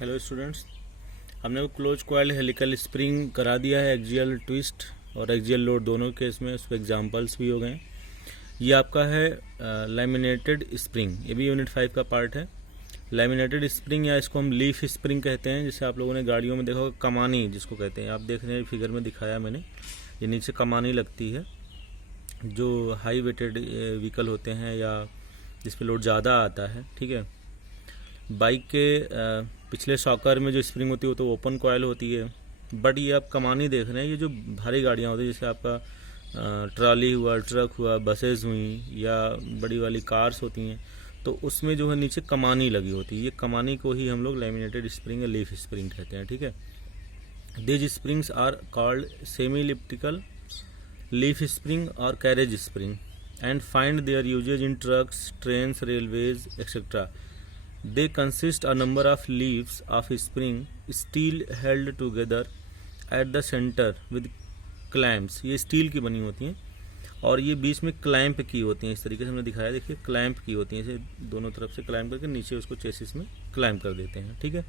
Hello students, हमने वो close coiled helical spring करा दिया है। एक्सियल ट्विस्ट और एक्सियल लोड दोनों केस में उसके एग्जांपल्स भी हो गए हैं। ये आपका है लैमिनेटेड स्प्रिंग, ये भी यूनिट 5 का पार्ट है। लैमिनेटेड स्प्रिंग या इसको हम लीफ स्प्रिंग कहते हैं, जिसे आप लोगों ने गाड़ियों में देखा होगा, कमानी जिसको कहते हैं। आप देख रहे हैं फिगर में दिखाया मैंने, ये नीचे कमानी लगती है। जो हाई वेटेड व्हीकल होते हैं या जिस पे लोड ज़्यादा आता है, ठीक है। बाइक के पिछले शॉकर में जो स्प्रिंग होती है वो तो ओपन कॉयल होती है, बट ये आप कमानी देख रहे हैं। ये जो भारी गाड़ियाँ होती है, जैसे आपका ट्रॉली हुआ, ट्रक हुआ, बसेज हुई या बड़ी वाली कार्स होती हैं, तो उसमें जो है नीचे कमानी लगी होती है। ये कमानी को ही हम लोग लैमिनेटेड स्प्रिंग या लीफ स्प्रिंग कहते हैं, ठीक है। These springs are called semi elliptical, leaf spring और carriage spring and find their usages in trucks, trains, railways etcetera. They consist a number of leaves of spring, steel held together at the center with clamps. ये steel की बनी होती हैं और ये बीच में clamp की होती हैं। इस तरीके से हमने दिखाया, देखिए क्लैंप की होती हैं। इसे दोनों तरफ से क्लैंप करके नीचे उसको चेसिस में क्लैंप कर देते हैं, ठीक है।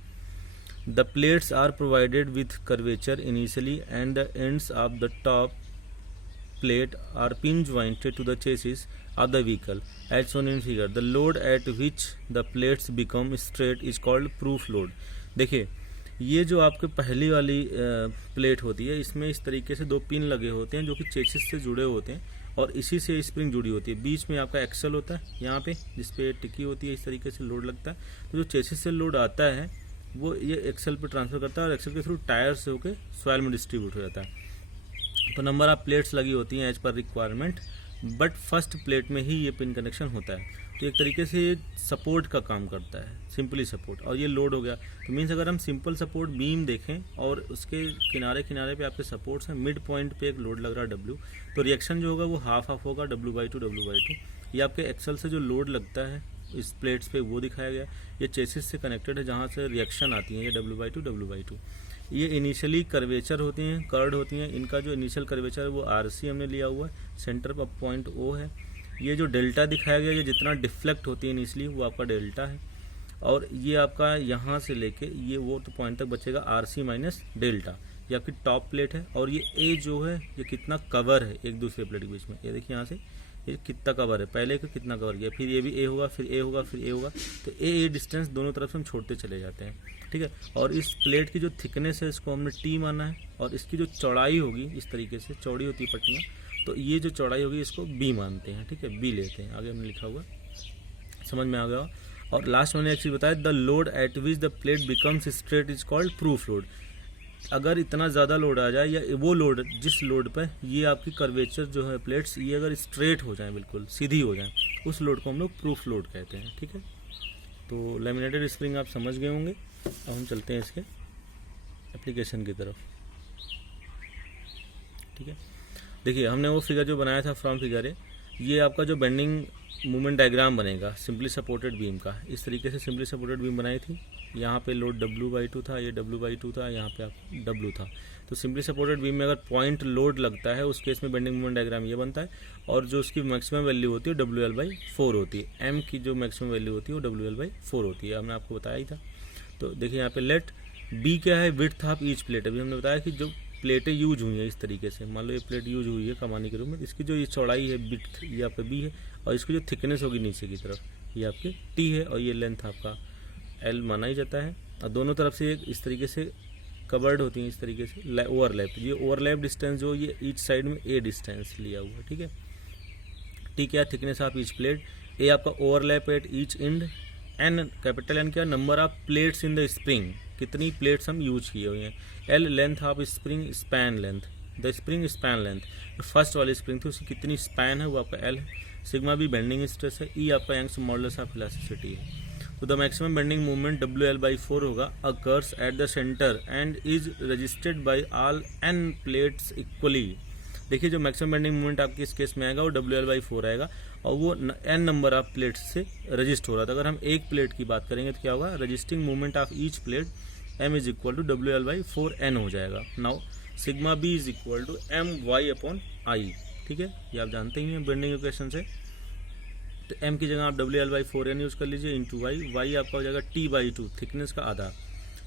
The plates are provided with curvature initially and the ends of the top plate are pin jointed to the chassis of the vehicle as shown in figure. The load at which the plates become straight is called proof load. देखिए, ये जो आपके पहली वाली plate होती है, इसमें इस तरीके से दो पिन लगे होते हैं जो कि चेसिस से जुड़े होते हैं और इसी से स्प्रिंग जुड़ी होती है। बीच में आपका एक्सल होता है यहाँ पे, जिस पे टिकी होती है, इस तरीके से लोड लगता है। तो जो चेसिस से लोड आता है वो ये एक्सल पे ट्रांसफर करता है और एक्सल के थ्रू टायर से होकर सॉइल में डिस्ट्रीब्यूट हो जाता है। तो नंबर ऑफ प्लेट्स लगी होती हैं as per requirement, but first plate में ही ये पिन कनेक्शन होता है। तो एक तरीके से ये सपोर्ट का काम करता है, सिंपली सपोर्ट। और ये लोड हो गया, तो मीन्स अगर हम सिंपल सपोर्ट बीम देखें और उसके किनारे किनारे पे आपके सपोर्ट्स हैं, मिड पॉइंट पे एक लोड लग रहा है W, तो रिएक्शन जो होगा वो हाफ हाफ होगा, W/2 ये आपके एक्सल से जो लोड लगता है इस प्लेट्स पे वो दिखाया गया। ये चेसिस से कनेक्टेड है जहाँ से रिएक्शन आती है, ये W/2 ये इनिशियली कर्वेचर होती हैं, कर्ड होती हैं। इनका जो इनिशियल कर्वेचर है वो RC हमने लिया हुआ है, सेंटर पर पॉइंट O है। ये जो डेल्टा दिखाया गया, ये जितना डिफ्लेक्ट होती है इनिशियली वो आपका डेल्टा है। और ये आपका यहाँ से लेके ये वो तो पॉइंट तक बचेगा RC माइनस डेल्टा। ये आपकी टॉप प्लेट है और ये A जो है ये कितना कवर है एक दूसरे प्लेट के बीच में। ये देखिए यहाँ से ये कितना कवर है, पहले का कितना कवर किया, फिर ये भी A होगा, फिर A होगा, फिर A होगा। तो A डिस्टेंस दोनों तरफ से हम छोड़ते चले जाते हैं, ठीक है। और इस प्लेट की जो थिकनेस है इसको हमने T माना है और इसकी जो चौड़ाई होगी, इस तरीके से चौड़ी होती है पट्टियाँ, तो ये जो चौड़ाई होगी इसको B मानते हैं, ठीक है। B लेते हैं, आगे हमने लिखा हुआ, समझ में आ गया। और लास्ट मैंने एक चीज़ बताया, the load at which the plate becomes straight is called proof load. अगर इतना ज़्यादा लोड आ जाए या वो लोड जिस लोड पर ये आपकी कर्वेचर जो है प्लेट्स ये अगर स्ट्रेट हो जाए, बिल्कुल सीधी हो जाए, उस लोड को हम लोग प्रूफ लोड कहते हैं, ठीक है। तो लैमिनेटेड स्प्रिंग आप समझ गए होंगे। अब हम चलते हैं इसके एप्लीकेशन की तरफ, ठीक है। देखिए, हमने वो फिगर जो बनाया था फ्रॉम फिगर है, ये आपका जो बेंडिंग मूवमेंट डायग्राम बनेगा सिंपली सपोर्टेड बीम का। इस तरीके से सिंपली सपोर्टेड बीम बनाई थी। यहाँ पे लोड W/2 था, ये W/2 था, यहाँ पे आप W था। तो सिंपली सपोर्टेड बीम में अगर पॉइंट लोड लगता है उस केस में बेंडिंग मूवमेंट डायग्राम ये बनता है। और जो उसकी मैक्सिमम वैल्यू होती है WL/4 होती है। M की जो मैक्सिमम वैल्यू होती है वो WL/4 होती है, हमने आपको बताया ही था। तो देखिए यहाँ पे लेट B क्या है, विड्थ ऑफ ईच प्लेट। अभी हमने बताया कि जो प्लेटें यूज हुई हैं इस तरीके से, मान लो ये प्लेट यूज हुई है कमानी के रूप में, इसकी जो ये चौड़ाई है विड्थ ये आपका B है और इसकी जो थिकनेस होगी नीचे की तरफ ये आपकी T है और ये लेंथ आपका L माना ही जाता है। और दोनों तरफ से इस तरीके से कवर्ड होती हैं, इस तरीके से ओवरलैप। ये ओवरलैप डिस्टेंस जो ये ईच साइड में A डिस्टेंस लिया हुआ है, ठीक है। T क्या, thickness of each plate. A आपका overlap at each and. N capital N क्या, number of plates in the spring, कितनी प्लेट्स हम यूज किए हुए हैं। L length of spring span length, the spring span length. First वाली spring थी उसकी कितनी स्पैन है वो आपका L है। सिग्मा B बेंडिंग स्ट्रेस है। E आपका यंग्स मॉडुलस ऑफ इलास्टिसिटी है। तो the maximum bending movement WL/4 होगा, occurs at the centre and is registered bye all N plates equally. देखिए, जो मैक्सिमम बेंडिंग मूवमेंट आपकी इस केस में आएगा वो WL/4 आएगा और वो N नंबर ऑफ प्लेट्स से रजिस्ट हो रहा था। अगर हम एक प्लेट की बात करेंगे तो क्या होगा, resisting movement of each plate M is equal to WL/4N हो जाएगा। Now sigma B is equal to MY/I, ठीक है। ये आप जानते ही हैं बेंडिंग इक्वेशन से। तो M की जगह आप WL/4N यूज कर लीजिए इंटू Y। Y आपका हो जाएगा T/2, थिकनेस का आधा।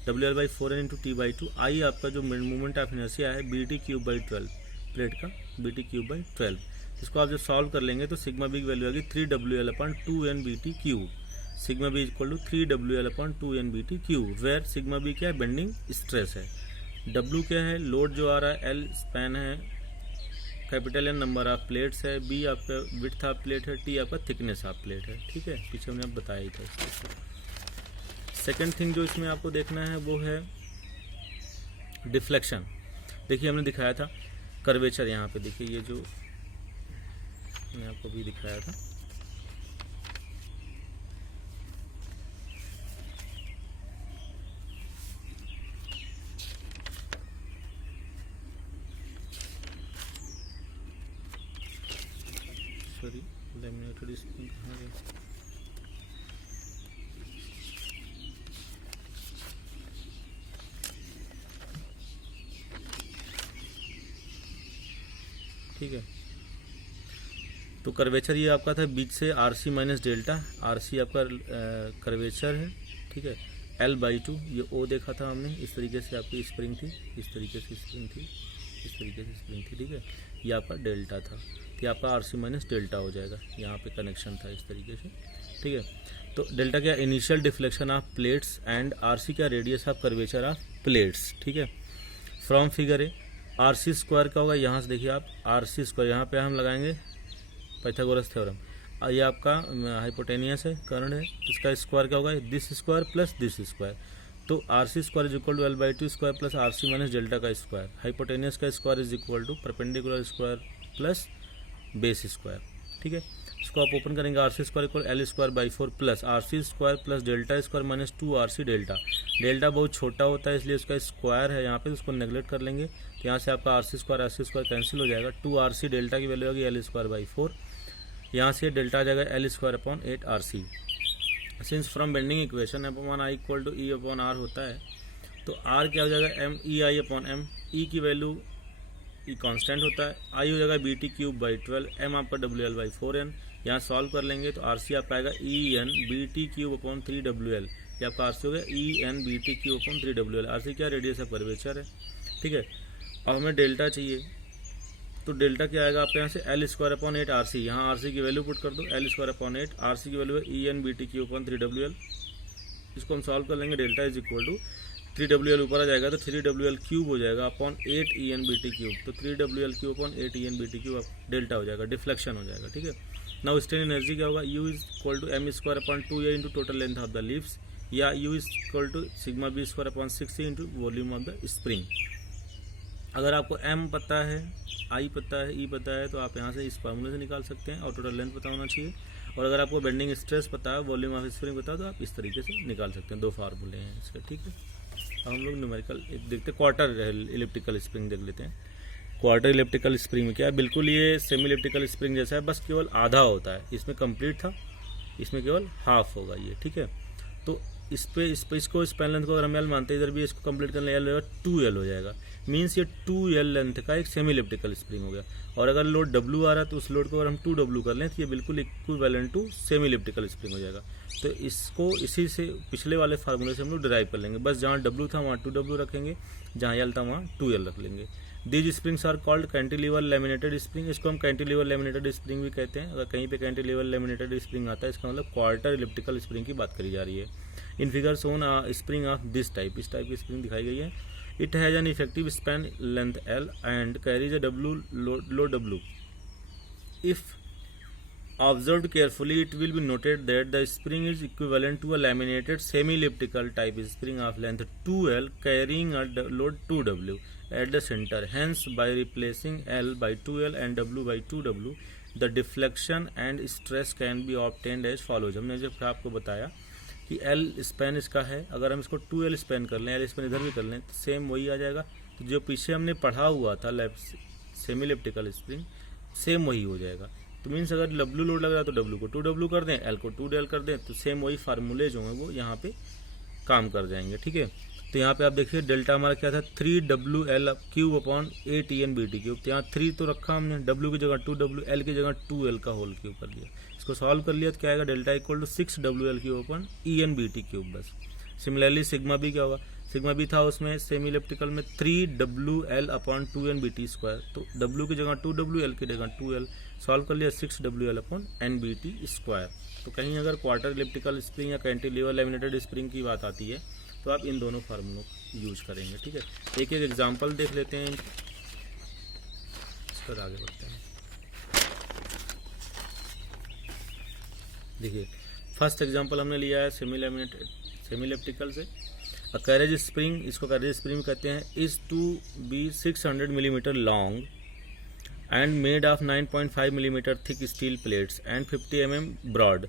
WL/4n into T/2। आई आपका जो मोमेंट ऑफ इनर्शिया है BT³/12, प्लेट का BT³/12। इसको आप जब सॉल्व कर लेंगे तो सिग्मा बी की वैल्यू आएगी 3WL/2n/BT³। Sigma B equal to 3WL/2n/BT³, where sigma B क्या है, बेंडिंग स्ट्रेस है। W क्या है, लोड जो आ रहा है, L स्पैन है, capital N number of plates है, B आपका विड्थ ऑफ प्लेट है, T आपका थिकनेस ऑफ प्लेट है। ठीक है, पीछे हमने आप बताया ही था इसको। सेकेंड थिंग जो इसमें आपको देखना है वो है डिफ्लेक्शन। देखिए हमने दिखाया था कर्वेचर, यहाँ पे देखिए ये जो मैंने आपको भी दिखाया था, सॉरी लैमिनेटेड स्प्रिंग कहाँ गया, ठीक है। तो कर्वेचर ये आपका था बीच से RC माइनस डेल्टा, RC आपका कर्वेचर है, ठीक है। L/2 ये O देखा था हमने, इस तरीके से आपकी स्प्रिंग थी, इस तरीके से स्प्रिंग थी, इस तरीके से स्प्रिंग थी, ठीक है। ये आपका डेल्टा था, ये आपका RC माइनस डेल्टा हो जाएगा, यहाँ पे कनेक्शन था इस तरीके से, ठीक है। तो डेल्टा क्या, initial deflection of plates, and RC क्या, radius of curvature of plates, ठीक है। From figure A RC square का होगा, यहाँ से देखिए आप RC स्क्वायर, यहाँ पे हम लगाएंगे पाइथागोरस थ्योरम। ये आपका हाइपोटेनियस है, कर्ण है, इसका स्क्वायर क्या होगा, this square plus this square. तो RC square is equal to L/2 square plus RC minus delta का स्क्वायर। हाइपोटेनियस का square is equal to perpendicular square plus base square, ठीक है। इसको आप ओपन करेंगे, RC square equal L²/4 plus RC square plus delta square minus 2RC delta. Delta बहुत छोटा होता है इसलिए उसका स्क्वायर है यहाँ पे, उसको नेगलेक्ट कर लेंगे, तो यहाँ से आपका RC स्क्वायर कैंसिल हो जाएगा। 2RC डेल्टा की वैल्यू होगी L²/4, यहाँ से डेल्टा आ जाएगा L²/8RC। Since from bending equation F/I equal to E/R होता है, तो R क्या हो जाएगा, MEI/M। E की वैल्यू ई कांस्टेंट होता है, I हो जाएगा BT³/12, M आपका WL/4n। यहाँ सॉल्व कर लेंगे तो RC आपका आएगा EN BT³/3WL, ये आपका RC हो गया EN BT³/3WL। RC क्या, रेडियस ऑफ कर्वेचर है, ठीक है। अब हमें डेल्टा चाहिए, तो डेल्टा क्या आएगा आपके यहाँ से L²/8RC, यहाँ RC की वैल्यू पुट कर दो, L²/8, RC की वैल्यू है EN BT³/3WL। इसको हम सॉल्व कर लेंगे, delta is equal to 3WL ऊपर आ जाएगा तो 3WL³ हो जाएगा अपॉन 8 EN BT³, तो 3WL³/8 EN BT³ डेल्टा हो जाएगा, डिफ्लेक्शन हो जाएगा, ठीक है। नाउ स्ट्रेन एनर्जी क्या होगा, U is equal to M²/2A into total length of the leaves, या U is equal to sigma B²/6 into volume of the spring. अगर आपको M पता है, I पता है, E पता है, तो आप यहाँ से इस फार्मूले से निकाल सकते हैं, और टोटल लेंथ पता होना चाहिए। और अगर आपको बेंडिंग स्ट्रेस पता है, वॉल्यूम ऑफ स्प्रिंग पता है, तो आप इस तरीके से निकाल सकते हैं। दो फार्मूले हैं इसके, ठीक है। अब हम लोग न्यूमेरिकल देखते हैं, क्वार्टर इलिप्टिकल स्प्रिंग देख लेते हैं। क्वार्टर इलिप्टिकल स्प्रिंग में क्या है, बिल्कुल ये सेमी इलिप्टिकल स्प्रिंग जैसा है, बस केवल आधा होता है, इसमें कंप्लीट था, इसमें केवल हाफ होगा ये, ठीक है। तो इसको स्पैन लेंथ को अगर हम L मानते हैं, इधर भी इसको कंप्लीट करने L होगा 2L हो जाएगा, मीन्स ये 2L लेंथ का एक सेमी इलिप्टिकल स्प्रिंग हो गया। और अगर लोड W आ रहा है तो उस लोड को अगर हम 2W कर लें तो ये बिल्कुल equivalent to semi elliptical spring हो जाएगा। तो इसको इसी से पिछले वाले फार्मूले से हम लोग डिराइव कर लेंगे, बस जहाँ W था वहाँ 2W रखेंगे, जहाँ L था वहाँ 2L रख लेंगे। These springs are called cantilever laminated spring, इसको हम कैंटिलीवर लैमिनेटेड स्प्रिंग भी कहते हैं। अगर कहीं पे कैंटिलीवर लैमिनेटेड स्प्रिंग आता है, इसका मतलब क्वार्टर इलिप्टिकल स्प्रिंग की बात करी जा रही है। In figure shown spring of this type, इस टाइप की स्प्रिंग दिखाई गई है। It has an effective span length L and carries a load W. If observed carefully, it will be noted that the spring is equivalent to a laminated semi-elliptical type spring of length 2L carrying a load 2W at the center. Hence, by replacing L by 2L and W by 2W, the deflection and stress can be obtained as follows. हमने जब आपको बताया कि L span इसका है, अगर हम इसको 2L स्पैन कर लें, L स्पैन इधर भी कर लें, तो सेम वही आ जाएगा। तो जो पीछे हमने पढ़ा हुआ था सेमी इलिप्टिकल स्प्रिंग, सेम वही हो जाएगा। तो मीन्स अगर W लोड लग रहा है तो W को 2W कर दें, L को 2L कर दें, तो सेम वही फार्मूले जो हैं वो यहाँ पे काम कर जाएंगे, ठीक है। तो यहाँ पे आप देखिए डेल्टा हमारा क्या था, 3WL³/8 EN BT³। तो यहाँ 3 तो रखा हमने, W की जगह 2W, L की जगह 2L का होल क्यूब कर लिया। इसको सॉल्व कर लिया तो क्या आएगा, delta equal to 6WL³/EN BT³। बस सिमिलरली सिग्मा भी क्या होगा, सिग्मा बी था उसमें सेमी इलिप्टिकल में 3WL/2NBT², तो W की जगह 2W, L की जगह 2L, सॉल्व कर लिया 6WL/NBT²। तो कहीं अगर क्वार्टर इलिप्टिकल स्प्रिंग या कैंटिलीवर लैमिनेटेड स्प्रिंग की बात आती है तो आप इन दोनों फार्मूलों को यूज करेंगे। ठीक है, एक एक एग्जाम्पल देख लेते हैं, इस पर आगे बढ़ते हैं। देखिए फर्स्ट एग्जांपल हमने लिया है सेमी इलिप्टिकल से। कैरेज स्प्रिंग, इसको कैरेज स्प्रिंग कहते हैं, is to be 600 millimetre long and made of 9.5 millimeter thick steel plates and 50 mm broad.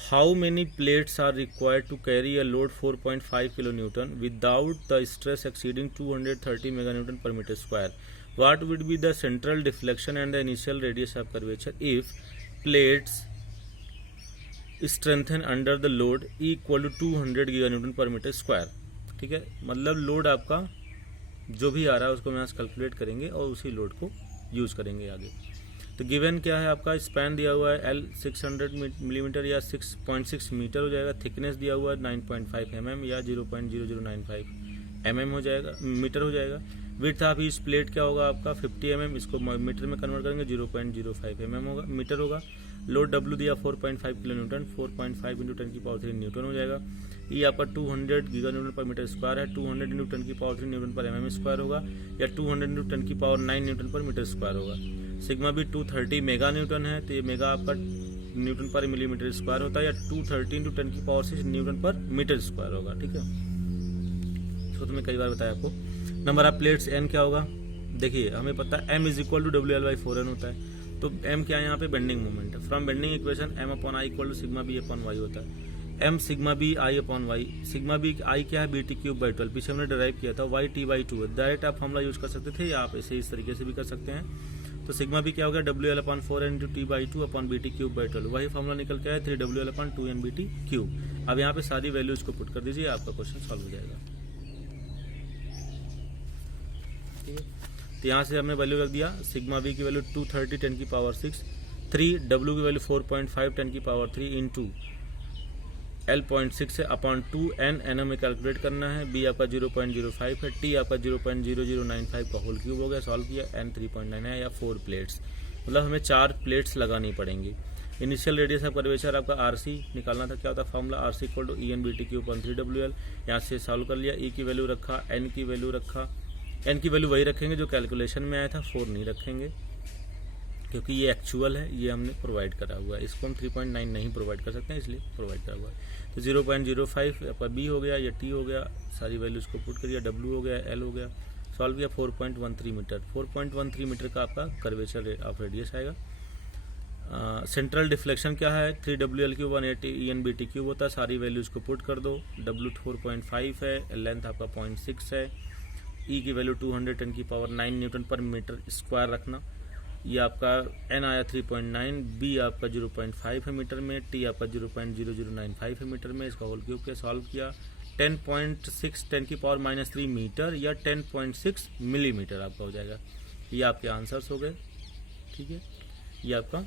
How many plates are required to carry a load 4.5 kilonewton without the stress exceeding 230 meganewton per meter square? What would be the central deflection and the initial radius of curvature if plates strengthen under the load equal to 200 giganewton per meter square? ठीक है, मतलब load आपका जो भी आ रहा है उसको हम यहाँ से कैलकुलेट करेंगे और उसी लोड को यूज़ करेंगे आगे। तो गिवन क्या है आपका, स्पैन दिया हुआ है L 600 मिलीमीटर या 6.6 मीटर हो जाएगा, थिकनेस दिया हुआ है 9.5 mm या 0.0095 mm हो जाएगा, मीटर हो जाएगा। विड्थ ऑफ ईच प्लेट क्या होगा आपका 50 mm, इसको मीटर में कन्वर्ट करेंगे 0.05 mm होगा, मीटर होगा। लोड W दिया 4.5 किलो न्यूटन, 4.5 इंटू 10³ न्यूटन हो जाएगा। ये आपका 200 giga newton per metre square है, 200 इंटू 10³ न्यूटन पर mm स्क्वायर होगा या 200 into 10⁹ Newton per metre square होगा। सिग्मा भी 230 मेगा न्यूटन है, तो ये मेगा आपका न्यूटन पर मिलीमीटर स्क्वायर होता है या 230 into 10⁶ Newton per metre square होगा। ठीक है, तो तुम्हें कई बार बताया आपको। नंबर ऑफ प्लेट्स n क्या होगा, देखिए हमें पता है m = WL/4n होता है, तो m क्या है यहाँ पे बेंडिंग मोमेंट है। From bending equation m/i = sigma b/y होता है, m sigma b i/y, sigma b i क्या है BT³/12, पीछे हमने डिराइव किया था YT/2 है। डायरेक्ट आप फॉर्मूला यूज कर सकते थे या आप इसे इस तरीके से भी कर सकते हैं। तो सिग्मा b क्या हो गया WL/4n × T/2/BT³/12, वही फॉर्मूला निकल के आया 3WL/2NBT³। अब यहाँ पे सारी वैल्यूज को पुट कर दीजिए, आपका क्वेश्चन सॉल्व हो जाएगा। ठीक है, तो यहाँ से हमने वैल्यू रख दिया, सिग्मा बी की वैल्यू 230 10⁶, 3 W की वैल्यू 4.5 10⁻³ इंटू L.6 है अपॉन 2n एनएम में कैलकुलेट करना है। बी आपका 0.05 है, टी आपका 0.0095 का होल क्यूब हो गया, सॉल्व किया, n 3.9 है या 4 प्लेट्स, मतलब हमें 4 प्लेट्स लगानी पड़ेंगी। इनिशियल रेडियस ऑफ कर्वेचर आपका RC निकालना था, क्या होता है फॉर्मूला RC = ENBT³/3WL। यहाँ से सॉल्व कर लिया, E की वैल्यू रखा, n की वैल्यू रखा, n की वैल्यू वही रखेंगे जो कैलकुलेशन में आया था, 4 नहीं रखेंगे क्योंकि ये एक्चुअल है, ये हमने प्रोवाइड करा हुआ है, इसको हम 3.9 नहीं प्रोवाइड कर सकते हैं इसलिए प्रोवाइड करा हुआ है। तो 0.05 आपका बी हो गया या टी हो गया, सारी वैल्यूज को पुट करिए, W हो गया, L हो गया, सॉल्व किया, 4.13 मीटर, 4.13 मीटर का आपका कर्वेचर ऑफ रेडियस आएगा। सेंट्रल डिफ्लेक्शन क्या है 3WL³ 180 ENBT³ होता है, सारी वैल्यूज को पुट कर दो। W 4.5 है, लेंथ आपका 0.6 है, E की value 200 10⁹ Newton per metre square रखना, ये आपका n आया 3.9, B आपका 0.5 है मीटर में, T आपका 0.0095 है मीटर में, इसका होल क्यूब के सॉल्व किया, 10.6 10⁻³ मीटर या 10.6 मिलीमीटर आपका हो जाएगा। ये आपके आंसर्स हो गए। ठीक है, ये आपका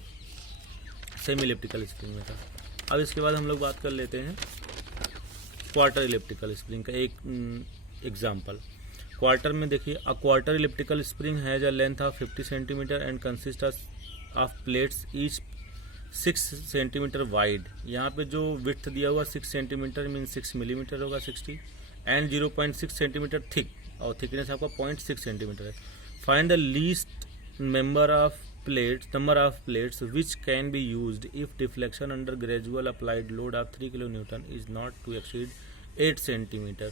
सेमी इलिप्टिकल स्प्रिंग में था। अब इसके बाद हम लोग बात कर लेते हैं क्वार्टर इलिप्टिकल स्प्रिंग का एक एग्जाम्पल। क्वार्टर में देखिए, a quarter elliptical spring has a length of 50 centimetre and consist of plates each 6 centimetre wide. यहाँ पे जो विड्थ दिया हुआ 6 सेंटीमीटर मीन 6 मिलीमीटर होगा 60, एंड 0.6 सेंटीमीटर थिक, और थिकनेस आपका 0.6 सेंटीमीटर है। Find the least number of plates which can be used if deflection under gradual applied load of 3 kilo newton is not to exceed 8 centimetre.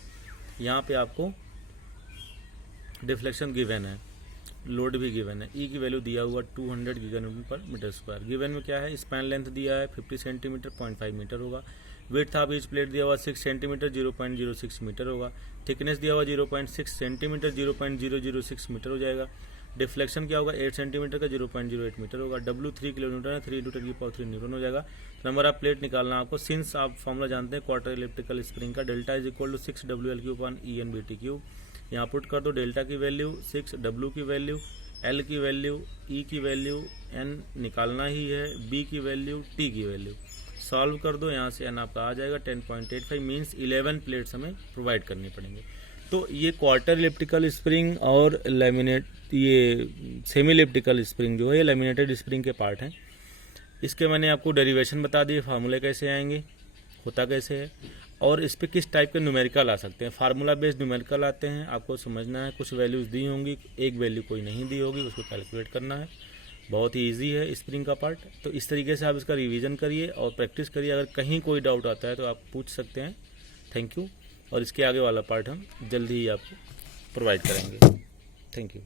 यहाँ पे आपको deflection given है, load भी given है, E की value दिया हुआ 200 giga newton per metre square. Given में क्या है, स्पैन लेंथ दिया है 50 सेंटीमीटर 0.5 मीटर होगा, विड्थ ऑफ ईच प्लेट दिया हुआ 6 सेंटीमीटर 0.06 मीटर होगा, थिकनेस दिया हुआ 0.6 सेंटीमीटर 0.006 मीटर हो जाएगा। डिफ्लेक्शन क्या होगा 8 सेंटीमीटर का 0.08 मीटर होगा। W 3 किलो न्यूटन है, 3 × 10⁻³ न्यूटन हो जाएगा। नंबर ऑफ प्लेट निकालना आपको, सिंस आप फॉर्मूला जानते हैं क्वार्टर इलिप्टिकल स्प्रिंग का, डेल्टा = 6WL³ ENBT³। यहाँ पुट कर दो, डेल्टा की वैल्यू 6, W की वैल्यू एल की वैल्यू, ई की वैल्यू, एन निकालना ही है, बी की वैल्यू, टी की वैल्यू सॉल्व कर दो, यहाँ से एन आपका आ जाएगा 10.85 मीन्स 11 प्लेट्स हमें प्रोवाइड करनी पड़ेंगे। तो ये क्वार्टर इलिप्टिकल स्प्रिंग और लैमिनेट, ये सेमी इलिप्टिकल स्प्रिंग जो है लैमिनेटेड स्प्रिंग के पार्ट हैं। इसके मैंने आपको डेरिवेशन बता दिए, फार्मूले कैसे आएंगे, होता कैसे है, और इस पर किस टाइप के न्यूमेरिकल आ सकते हैं। फार्मूला बेस्ड न्यूमेरिकल आते हैं, आपको समझना है, कुछ वैल्यूज़ दी होंगी, एक वैल्यू कोई नहीं दी होगी, उसको कैलकुलेट करना है। बहुत ही इजी है स्प्रिंग का पार्ट। तो इस तरीके से आप इसका रिवीजन करिए और प्रैक्टिस करिए। अगर कहीं कोई डाउट आता है तो आप पूछ सकते हैं। Thank you. और इसके आगे वाला पार्ट हम जल्दी ही आपको प्रोवाइड करेंगे। Thank you.